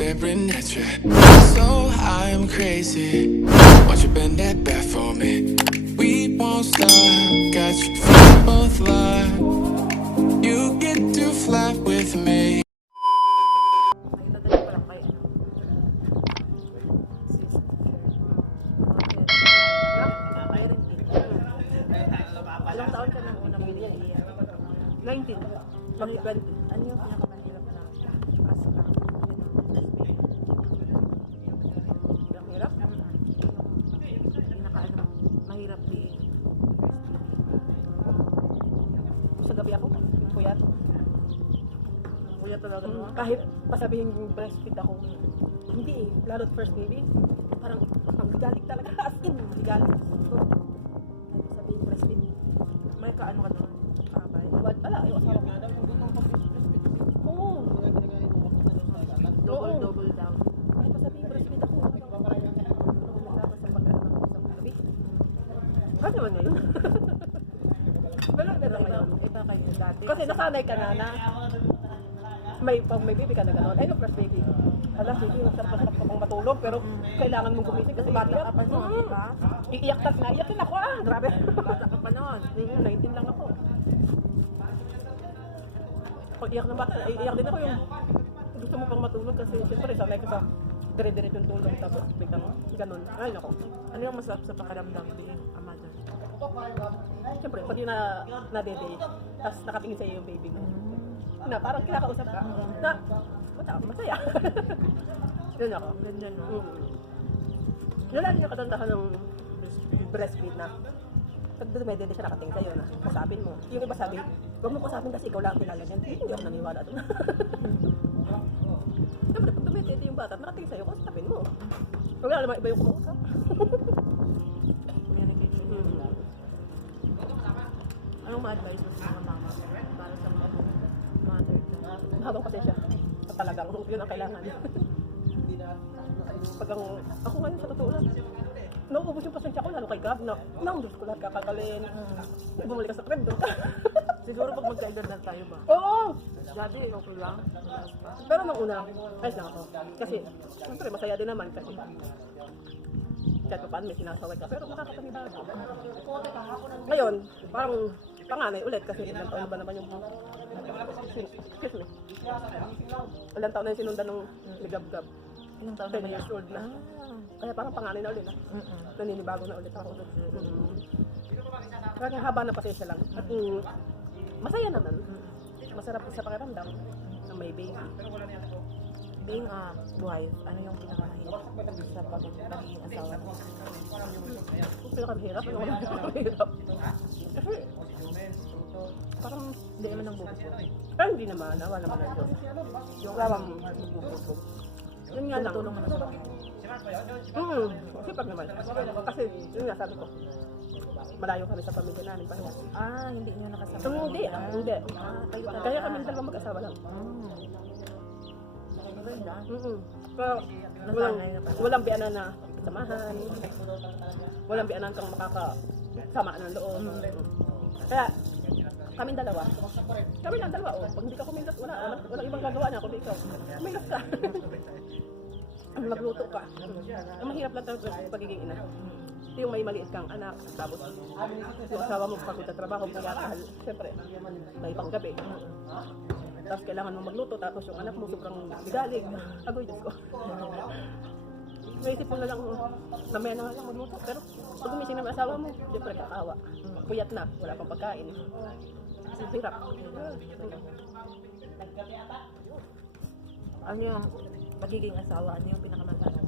staring at you. So I'm crazy. Won't you bend that back for me? We won't stop. Got your feet both locked. You get to fly with me. Ilang taon ka nang unang binili? 19. Mag 20. Ano yung pinakamahirap na as a Ang hirap? Pinaka ano, mahirap di sa gabi ako, puyat. Puyat talaga. Kahit pasabihin breastfeed ako, hindi eh. Lalo at first baby, parang ang bigalig talaga. As in, bigalig. So, kahit pasabihin breastfeed, may kaano ka doon. Abay. Bad pala, yung asawa ko. Oo. Double, double down. Kahit pasabihin breastfeed ako. Ano naman ngayon? Pero iba ngayon. Iba kayo dati. Kasi nasanay ka na na may pag may baby ka na gano'n. Ay, no, first baby. Alam, baby, masarap masarap ka pang matulog, pero kailangan mong gumising kasi bata ka pa noon, di ba? Iiyak tas na, iyak din ako ah, grabe. Bata ka pa noon. Mm, 19 lang ako. Pag iyak ng bata, ay, iyak din ako yung gusto mo pang matulog kasi siyempre sanay ka sa dire-diretso yung tulog tapos biglang ganun. Ay, nako. Ano yung masarap sa pakiramdam being a mother? Siyempre, pag yun na nadede, tapos nakatingin sa'yo yung baby mo. Na parang kinakausap ka. Na, wala, masaya. yun ako. Ganda no? Mm. Yun lang yung katandahan ng breastfeed na pag dumedede siya nakatingin sa'yo na kasapin mo. Yung iba sabi, huwag mo kasapin kasi ikaw lang ang kilala niyan. Hindi ako naniwala doon. Siyempre, pag dumedede yung bata at nakatingin sa'yo, kasapin mo. Wala naman iba yung kumausap. Communication. Mm. Anong ma-advise mo sa mga mama para sa mga mother na Habang pasensya. Sa talagang yun ang kailangan. Pag ang, ako ngayon sa totoo lang, nauubos yung pasensya ko lalo kay Gab na, nang Diyos ko lahat kakakalin. Bumalik ka sa crib doon. Siguro pag magkaedad na tayo ba? Oo! Dati, okay lang. Pero nung una, ayos lang ako. Kasi, siyempre masaya din naman kasi kahit pa paano may sinasaway ka, pero makakapanibago. Ngayon, parang panganay ulit kasi ilang taon na ba naman yung excuse me. Ilang taon na yung sinundan ng ligab-gab. Ilang taon 10 na ba yan? years old na. Ah. kaya parang panganay na ulit na. Naninibago na ulit ako. Mm kaya haba ng pasensya lang. At mm, masaya naman. Masarap sa pakiramdam. Na may baby Being a wife, ano yung pinakamahirap sa pag- pagiging asawa? Mo? Kung pinakamahirap, ano ang pinakamahirap? Kasi, parang, Hindi naman ang mo. parang hindi naman, nawa naman ang Diyos. Yung awang magbubusog. Yun nga lang. Tulong mo na sa. Hmm, sipag naman. Kasi, yun nga sabi ko, malayo kami sa pamilya namin. Parang, Ah, hindi niyo nakasama. hindi, Ah, hindi. Ah, kayo talaga. Kaya kami dalawang mag-asawa lang. Mm. Maganda. Mm-mm. Pero, walang, walang biyanan na samahan. Walang biyanan kang makakasamaan ng loob. Kaya, kami dalawa. Kami lang dalawa. Oh. Pag hindi ka kumilos, wala. Wala, walang ibang gagawa na kundi ikaw. Kumilos ka. Magluto ka. Ang mahirap lang talaga sa pagiging ina. Yung may maliit kang anak, tapos yung asawa mo pagod sa trabaho, pagkakahal, siyempre, may panggabi. Tapos kailangan mo magluto, tapos yung anak mo sobrang bigalig. Agoy, Diyos ko. Naisip mo na lang, mamaya na lang magluto. Pero pag gumising ng asawa mo, siyempre kakawa. Puyat na, wala pang pagkain. Ang Hirap. Ano yung pagiging asawa? Ano yung pinakamasarap?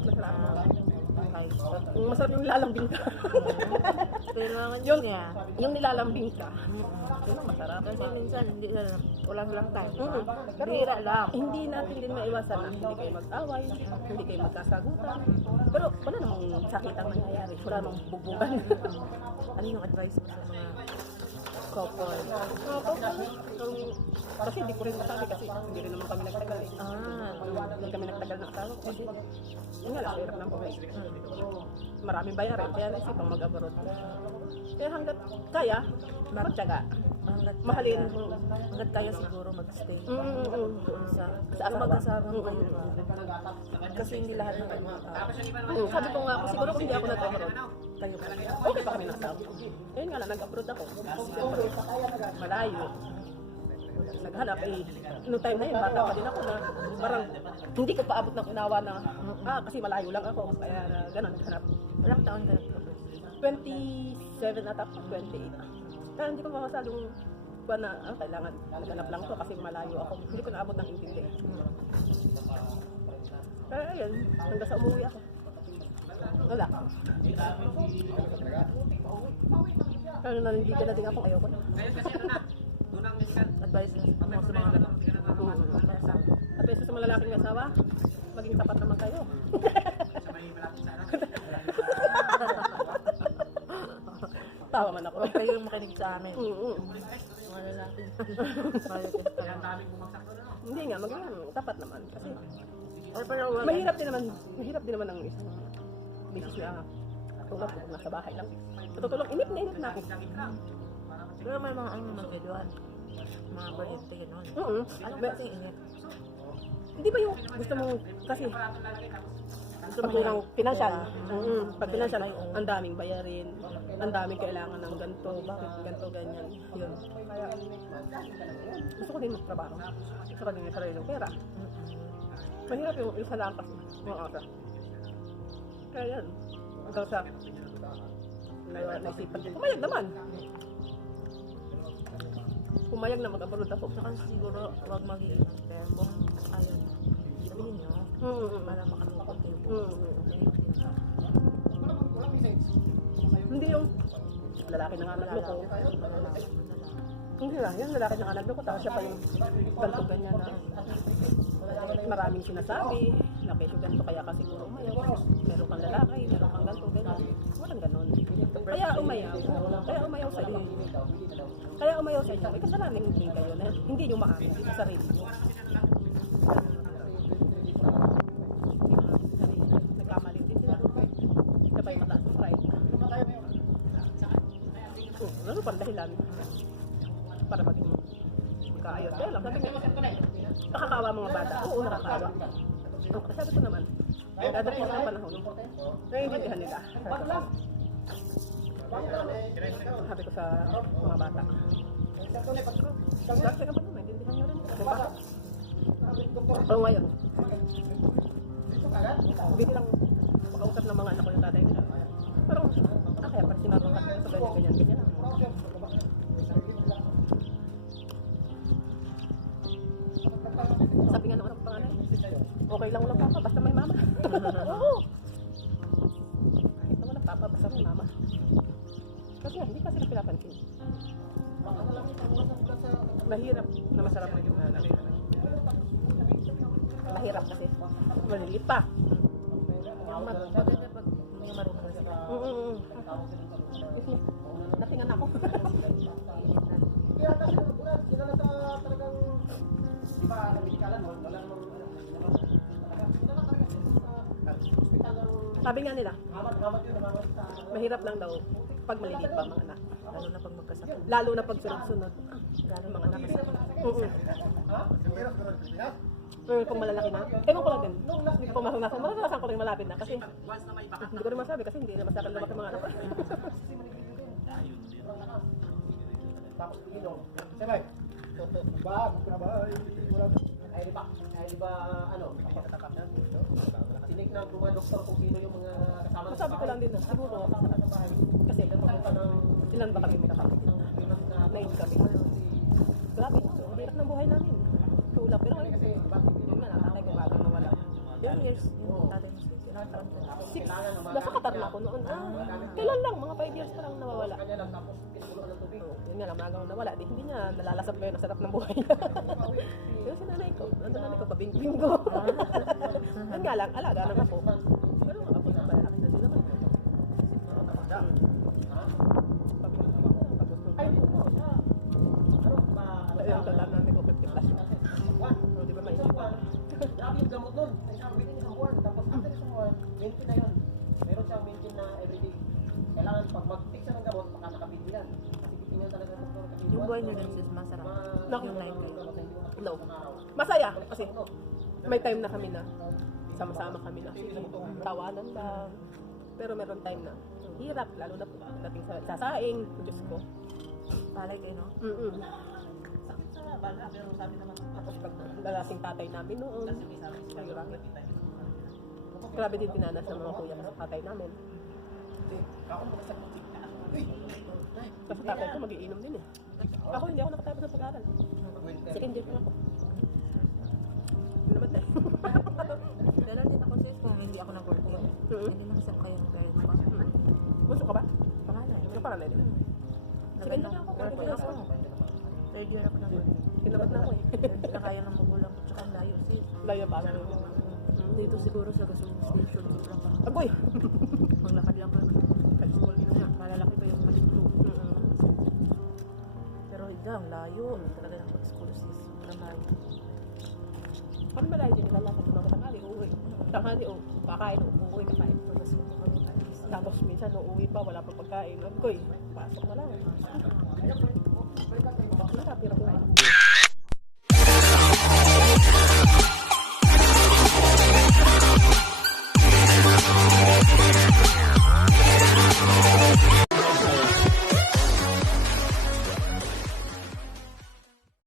Masarap. Buhay. Masarap yung nilalambing ka. Pero naman yun niya. yung nilalambing ka. Yun ang masarap. Kasi minsan, hindi na wala lang time. Mm. Bira lang. hindi natin din maiwasan na hindi kayo mag-away, hindi kayo magkasagutan. Pero wala namang sakit ang nangyayari. Wala namang bubugan. Ano yung advice mo sa mga Um, kasi hindi ko rin masabi kasi hindi rin naman kami nagtagal eh. Ah, Hindi kami ng asawa ko kasi yun nga lang, hirap ng buhay. Maraming bayarin, kaya naisipang. Kaya hanggat kaya. Hanggat Mahalin mo. hanggat kaya siguro magstay Mm, mm, mm. sa Sa mag-asawa Mm, kayo mm, kasi hindi lahat ng ano Mm, sabi ko nga, siguro kung hindi ako nag-abroad, kayo pa okay pa kami South. Ayun nga lang, nag-abroad ako. Siyempre, malayo. Naghanap eh, noong time na yun, bata pa din ako na parang hindi ko paabot ng unawa na, ah, kasi malayo lang ako. Kaya na, ganun, naghanap. ilang taon ka nag-propose 27 ata ako, 28. Kaya hindi ko makasadong kuha na, ah, kailangan, naghanap lang to kasi malayo ako. Hindi ko naabot ng intindi. Kaya ayun, hanggang sa umuwi ako. Wala. Kaya nanindigan na din ako, ayoko na. advice lang sa mga mga At least sa mga lalaking asawa, maging tapat naman kayo. Tawa man ako. huwag kayong makinig sa amin Mm-mm. mga lalaki marites ka lang Hindi nga, maging tapat naman. Kasi Or pero wag mahirap din naman, mahirap din naman ang isang business na tulog ko, nasa bahay lang. Tutulog, inip na inip na ako. pero may mga ano mag-videoan mga kuryente gano'n Oo. ano Be- kasi init Hindi ba yung gusto mo, kasi pag yung financial, mm, pag financial, ang daming bayarin, ang daming kailangan ng ganito, bakit ganito, ganyan, yun. Gusto ko din magtrabaho. Gusto ko din may sarili ng pera. Mahirap yung lang kasi, mga asa. Kaya yan, hanggang sa, na, naisipan din. Pumayag naman. Pumayag na mag-abroad ako. saka siguro wag maging termong alam sabihin nyo Mm, para makalungkot mm, mm. Hindi yung lalaki na nga nagloko. Hindi lang, yung lalaki na nga nagloko. Tapos siya pa yung ganito ganyan na maraming sinasabi. Na kayo ganito kaya kasi siguro umayaw. Meron kang lalaki, meron kang ganito, ganyan. Walang ganon. Kaya umayaw. Kaya umayaw sa iyo. Kaya umayaw sa inyo. May kasalanan din kayo na hindi nyo maamin sa sarili nyo. Nagkamali din sila. Siya pa yung mataas ng pride. Oh, ano pang dahilan? Para maging magkaayos. Kaya lang, sabi nga, nakakawa mga bata. Oo, nakakawa. Oh, sabi ko naman, dadating sa panahon, naiintindihan nila. Sabi ko sa mga bata. Dati ka pa naman, naiintindihan nyo rin. Bakit? Pero ngayon, Bili lang makausap ng mga anak ko yung tatay nila. Pero, ah, kaya pag sinabang ka sa ganyan, ganyan, ganyan. Sabi nga nung anak ko panganay, okay lang walang papa, basta may mama. Oo. Kahit na walang papa, basta may mama. Kasi nga, hindi kasi na pinapansin. Mahirap na masarap maging nanay. Mahirap kasi. Maliliit pa. Yung mag- maganda pag yung marunong ka sila. Mm-mm. Excuse me. Natingan ako. Kaya kasi nagulat, sila na sa talagang, di ba, sa medikalan, wala namang, ano, sila na talaga sa hospital ng Sabi nga nila, mahirap lang daw pag maliliit pa mga anak. Lalo na pag magkasakit. Lalo na pag sunod-sunod. Lalo mga anak. Oo. Pero kung malalaki na, ewan ko lang din. Ko maranasan. Maranasan ko rin malapit na kasi hindi ko rin masabi kasi hindi naman sa akin lumaki mga anak. Tapos, ino, sabay, walang, ay di ba, ay di ba, ano, sinig na mga doktor kung sino yung mga kasama ng Sabi ko lang din na, siguro, kasi ilan ba kami magkakapit? Nine kami. Grabe, ang hirap ng buhay namin. Tulap, pero ngayon, yun nga, nanay ko bago nawala. Ilang years yung tatay mo na? Six, nasa Qatar na ako noon. Ah, kailan lang, mga 5 years pa lang nawawala. ng. Yun nga magang nawala. Di, hindi niya nalalasap ngayon ang sarap ng buhay pabing-bingo. Yun nga lang, alaga lang ako. Pero mga kapos na malaki na din naman. Ay, siya, ano, ano, Ayun, tanda namin ko 50 plus. O, di ba may buwan, grabe yung gamot nun. Isang within isang buwan. Tapos after isang buwan, maintain na yun. Meron siyang maintain na everyday. Kailangan pag siya ng gamot, baka nakabindi yan. Kasi titingnan talaga ng doktor. Kasi Yung buhay nyo din sis, masarap. Naku. Yung line kayo. No. Masaya kasi may time na kami na sama-sama kami na tawanan lang. Pero meron time na hirap, lalo na dating sa sasaing. Diyos ko. Palay kayo, no? Mm-mm. Sakit sa baga, pero sabi naman, Tapos pag lalasing tatay namin noon, kasi may sabi siya, grabe din tinanas ng mga kuya sa tatay namin. Ako mo sa butik na. Uy! Kasi tatay ko magiinom din eh. Ako hindi ako nakatapos ng pag-aaral. Second year pa ako. Yun naman na. Pero din ako sis, kung hindi ako Mm. hindi nakasap kayo ng parents ko. Gusto ka ba? Pangalan. Ikaw para na din. Second year ako. Working Second ako. Third year ako nag-working. Tinamad na ako eh. Hindi na kaya ng magulang ko, tsaka ang layo sis. Layo pa. Dito siguro sa Gasol Station. Agoy! Maglakad lang kami. High school nga, malalaki pa yung maligo. Pero dyan, layo. Talaga ng mag-school sis. Layo. Kami malayo din nilalakad ng mga tanghali, uuwi. Tanghali, oh, kakain, uuwi, kakain. Tapos minsan, nung uuwi pa, wala pa pagkain. Agoy, pasok na lang. Hirap, hirap lang.